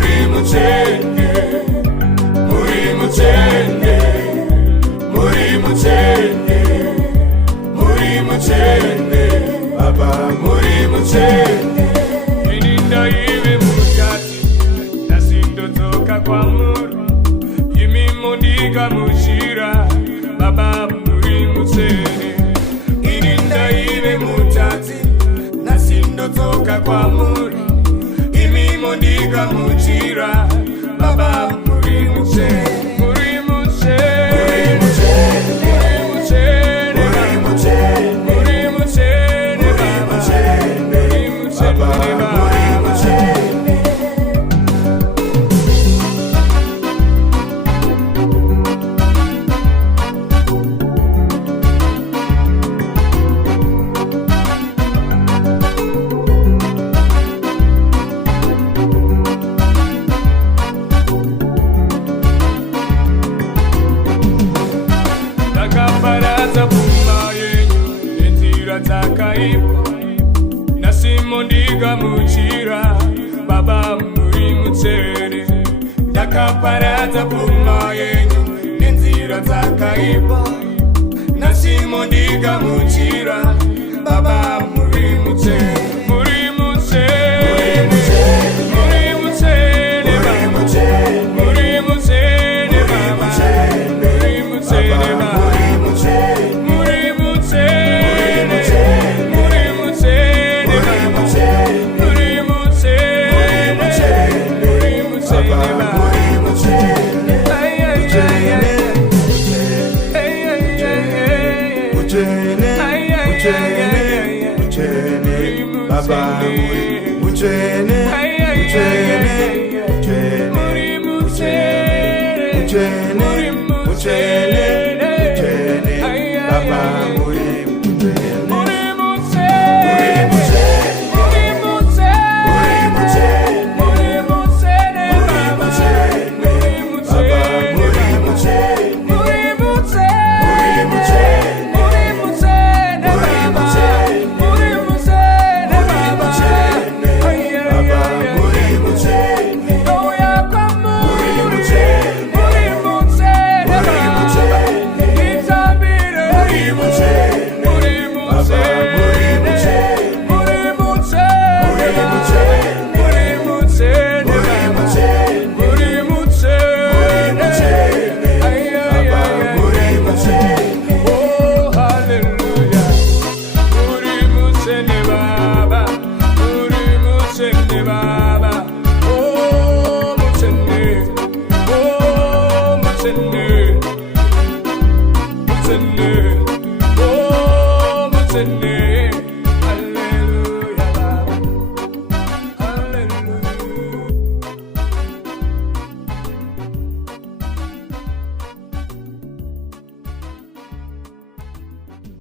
muri mutende, muri mutende, muri mutende, muri mutende, Baba muri mutende. Ininda iwe mutati, nasindotoka kwa muri, imimondiga mushira, Baba muri mutende. Ininda iwe mutati, nasindotoka kwa muri, imimondiga mushira, Baba muri mutende. Baraza buma yenyu enzira zakaipa, nasimondiga muchira, Baba muri mutende. Ndakaparaza buma yenyu enzira zakaipa, nasimondiga muchira, Baba muri mutende. Muri mutende, muri mutende, muri mutende, muri mutende, Baba muri mutende, Baba. Baba mutende, mutende, mutende, mutende.